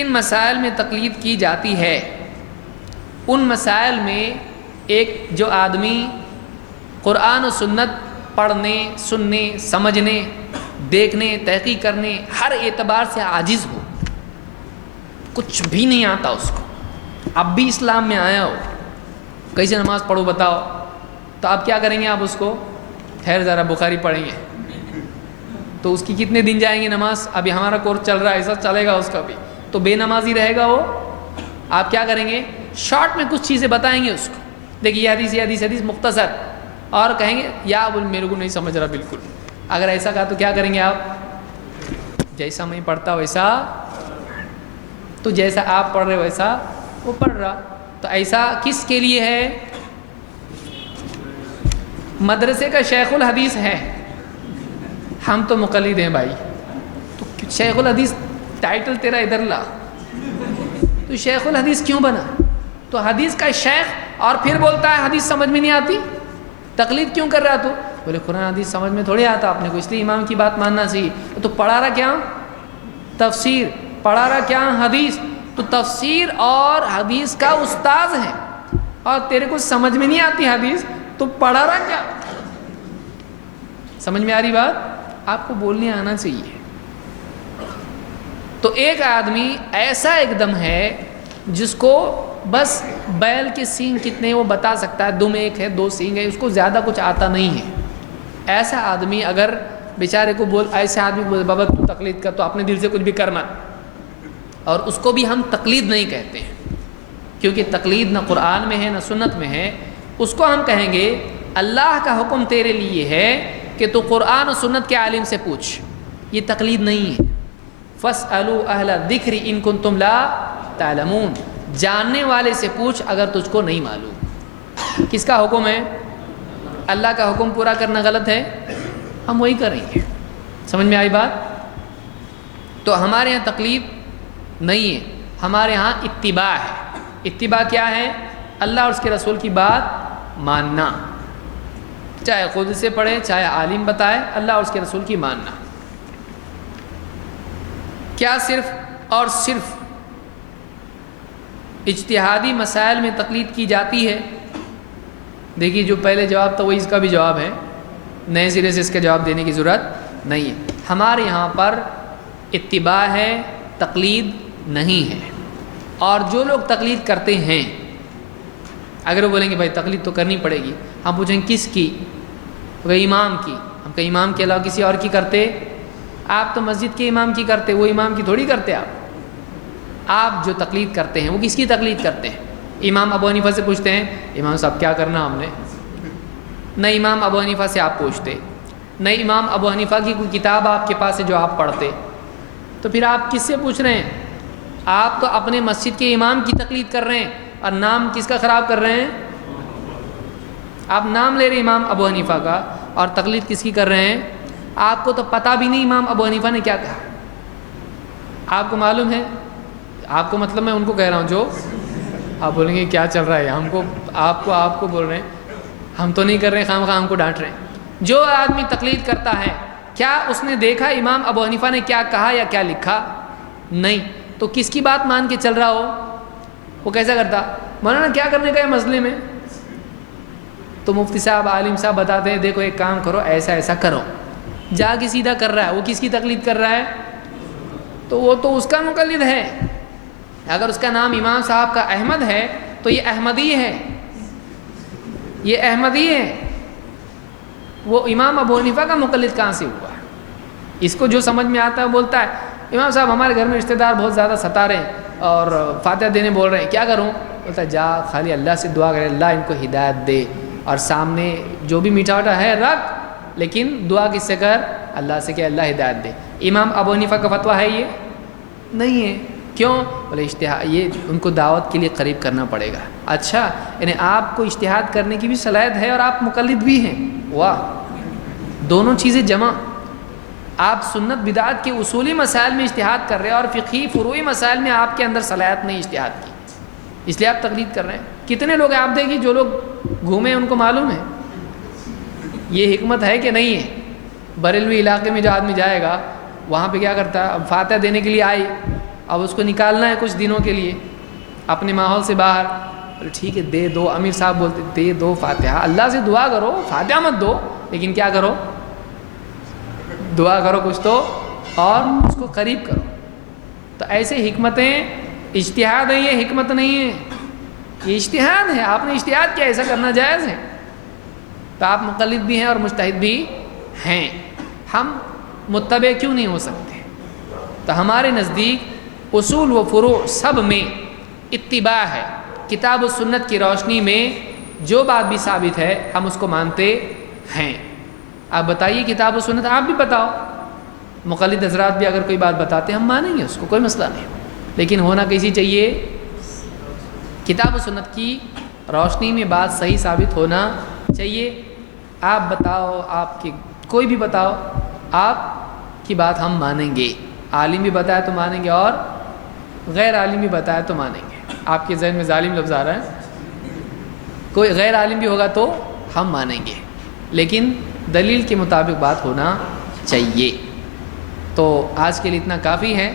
کن مسائل میں تقلید کی جاتی ہے؟ ان مسائل میں ایک جو آدمی قرآن و سنت پڑھنے، سننے، سمجھنے، دیکھنے، تحقیق کرنے ہر اعتبار سے عاجز ہو، کچھ بھی نہیں آتا اس کو، اب بھی اسلام میں آیا ہو، کیسے نماز پڑھو بتاؤ، تو آپ کیا کریں گے؟ آپ اس کو خیر ذرا بخاری پڑھیں گے تو اس کی کتنے دن جائیں گے نماز؟ ابھی ہمارا کورس چل رہا ہے، ایسا چلے گا اس کا بھی، تو بے نمازی رہے گا وہ۔ آپ کیا کریں گے؟ شارٹ میں کچھ چیزیں بتائیں گے اس کو، دیکھیے یہ حدیث مختصر، اور کہیں گے یا میرے کو نہیں سمجھ رہا بالکل۔ اگر ایسا کہا تو کیا کریں گے آپ؟ جیسا میں پڑھتا ویسا، تو جیسا آپ پڑھ رہے ویسا وہ پڑھ رہا، تو ایسا کس کے لیے ہے؟ مدرسے کا شیخ الحدیث ہے، ہم تو مقلد ہیں بھائی، تو شیخ الحدیث ٹائٹل تیرا ادھر لا، تو شیخ الحدیث کیوں بنا؟ تو حدیث کا شیخ، اور پھر بولتا ہے حدیث سمجھ میں نہیں آتی، تقلید کیوں کر رہا تو؟ بولے قرآن حدیث سمجھ میں تھوڑی آتا آپ نے کو، اس لیے امام کی بات ماننا چاہیے۔ تو پڑھا رہا کیا؟ تفسیر، پڑھا رہا کیا؟ حدیث، تو تفسیر اور حدیث کا استاذ ہے، اور تیرے کو سمجھ میں نہیں آتی حدیث، تو پڑھا رہا کیا؟ سمجھ میں آ رہی بات؟ آپ کو بولنے آنا چاہیے۔ تو ایک آدمی ایسا ایک دم ہے جس کو بس بیل کے سینگ کتنے وہ بتا سکتا ہے، دم ایک ہے، دو سینگ ہے، اس کو زیادہ کچھ آتا نہیں ہے۔ ایسا آدمی اگر بیچارے کو ایسے آدمی کو بابا تو تقلید کر، تو اپنے دل سے کچھ بھی کر مت، اور اس کو بھی ہم تقلید نہیں کہتے ہیں، کیونکہ تقلید نہ قرآن میں ہے نہ سنت میں ہے۔ اس کو ہم کہیں گے اللہ کا حکم تیرے لیے ہے کہ تو قرآن و سنت کے عالم سے پوچھ، یہ تقلید نہیں ہے۔ فَاسْأَلُوا أَهْلَ الذِّكْرِ إِن كُنتُمْ لَا تَعْلَمُونَ، جاننے والے سے پوچھ اگر تجھ کو نہیں معلوم۔ کس کا حکم ہے؟ اللہ کا حکم پورا کرنا غلط ہے، ہم وہی کریں گے۔ سمجھ میں آئی بات؟ تو ہمارے یہاں تقلید نہیں ہے، ہمارے ہاں اتباع ہے۔ اتباع کیا ہے؟ اللہ اور اس کے رسول کی بات ماننا، چاہے خود سے پڑھے چاہے عالم بتائے، اللہ اور اس کے رسول کی ماننا۔ کیا صرف اور صرف اجتہادی مسائل میں تقلید کی جاتی ہے؟ دیکھیے جو پہلے جواب تھا وہی اس کا بھی جواب ہے، نئے سرے سے اس کا جواب دینے کی ضرورت نہیں ہے۔ ہمارے یہاں پر اتباع ہے، تقلید نہیں ہے۔ اور جو لوگ تقلید کرتے ہیں، اگر وہ بولیں گے بھائی تقلید تو کرنی پڑے گی، ہم پوچھیں گے کس کی؟ وہ امام کی۔ ہم کہیں امام کے علاوہ کسی اور کی کرتے؟ آپ تو مسجد کے امام کی کرتے، وہ امام کی تھوڑی کرتے آپ جو تقلید کرتے ہیں وہ کس کی تقلید کرتے ہیں؟ امام ابو حنیفہ سے پوچھتے ہیں امام صاحب کیا کرنا ہم نے؟ نہ امام ابو حنیفہ سے آپ پوچھتے، نہ امام ابو حنیفہ کی کوئی کتاب آپ کے پاس ہے جو آپ پڑھتے، تو پھر آپ کس سے پوچھ رہے ہیں؟ آپ تو اپنے مسجد کے امام کی تقلید کر رہے ہیں، اور نام کس کا خراب کر رہے ہیں؟ آپ نام لے رہے ہیں امام ابو حنیفہ کا، اور تقلید کس کی کر رہے ہیں؟ آپ کو تو پتہ بھی نہیں امام ابو حنیفہ نے کیا کہا، آپ کو معلوم ہے؟ آپ کو مطلب میں ان کو کہہ رہا ہوں جو آپ بولیں گے کیا چل رہا ہے، ہم کو آپ کو بول رہے ہیں، ہم تو نہیں کر رہے، خام خواہ ہم کو ڈانٹ رہے ہیں۔ جو آدمی تقلید کرتا ہے کیا اس نے دیکھا امام ابو حنیفہ نے کیا کہا یا کیا لکھا؟ نہیں، تو کس کی بات مان کے چل رہا ہو؟ وہ کیسا کرتا؟ مولانا کیا کرنے کا ہے مسئلے میں؟ تو مفتی صاحب عالم صاحب بتاتے ہیں دیکھو ایک کام کرو، ایسا ایسا کرو، جا کے سیدھا کر رہا ہے، وہ کس کی تقلید کر رہا ہے؟ تو وہ تو اس کا مقلد ہے۔ اگر اس کا نام امام صاحب کا احمد ہے تو یہ احمدی ہے، یہ احمدی ہے، وہ امام ابو حنیفہ کا مقلد کہاں سے ہوا؟ اس کو جو سمجھ میں آتا ہے بولتا ہے امام صاحب ہمارے گھر میں رشتہ دار بہت زیادہ ستا رہے ہیں اور فاتحہ دینے بول رہے ہیں، کیا کروں؟ بولتا ہے جا خالی اللہ سے دعا کرے اللہ ان کو ہدایت دے، اور سامنے جو بھی میٹھا واٹھا ہے رکھ، لیکن دعا کس سے کر؟ اللہ سے کہ اللہ ہدایت دے۔ امام ابو حنیفہ کا فتویٰ ہے یہ؟ نہیں ہے۔ کیوں؟ بولے اشتہاد، یہ ان کو دعوت کے لیے قریب کرنا پڑے گا۔ اچھا، یعنی آپ کو اجتہاد کرنے کی بھی صلاحیت ہے اور آپ مقلد بھی ہیں، واہ، دونوں چیزیں جمع۔ آپ سنت بدعت کے اصولی مسائل میں اجتہاد کر رہے ہیں اور فقہی فروعی مسائل میں آپ کے اندر صلاحیت نہیں اجتہاد کی، اس لیے آپ تقلید کر رہے ہیں۔ کتنے لوگ ہیں آپ دیکھیے جو لوگ گھومے ان کو معلوم ہے یہ حکمت ہے کہ نہیں ہے۔ بریلوی علاقے میں جو آدمی جائے گا وہاں پہ کیا کرتا ہے؟ اب فاتحہ دینے کے لیے آئی اب اس کو نکالنا ہے کچھ دنوں کے لیے اپنے ماحول سے باہر، ٹھیک ہے دے دو، امیر صاحب بولتے دے دو فاتحہ، اللہ سے دعا کرو، فاتحہ مت دو لیکن کیا کرو، دعا کرو کچھ تو اور اس کو قریب کرو۔ تو ایسے حکمتیں اجتہاد ہیں، یہ حکمت نہیں ہے، یہ اجتہاد ہے، آپ نے اجتہاد کیا، ایسا کرنا جائز ہے، تو آپ مقلد بھی ہیں اور مجتہد بھی ہیں، ہم متبع کیوں نہیں ہو سکتے؟ تو ہمارے نزدیک اصول و فروع سب میں اتباع ہے، کتاب و سنت کی روشنی میں جو بات بھی ثابت ہے ہم اس کو مانتے ہیں۔ آپ بتائیے کتاب و سنت، آپ بھی بتاؤ، مقلد حضرات بھی اگر کوئی بات بتاتے ہیں ہم مانیں گے اس کو، کوئی مسئلہ نہیں، لیکن ہونا کیسی چاہیے، کتاب و سنت کی روشنی میں بات صحیح ثابت ہونا چاہیے۔ آپ بتاؤ، آپ کی کوئی بھی بتاؤ، آپ کی بات ہم مانیں گے، عالم بھی بتایا تو مانیں گے اور غیر عالم بھی بتایا تو مانیں گے۔ آپ کے ذہن میں ظالم لفظ آ رہا ہے، کوئی غیر عالم بھی ہوگا تو ہم مانیں گے، لیکن دلیل کے مطابق بات ہونا چاہیے۔ تو آج کے لیے اتنا کافی ہے۔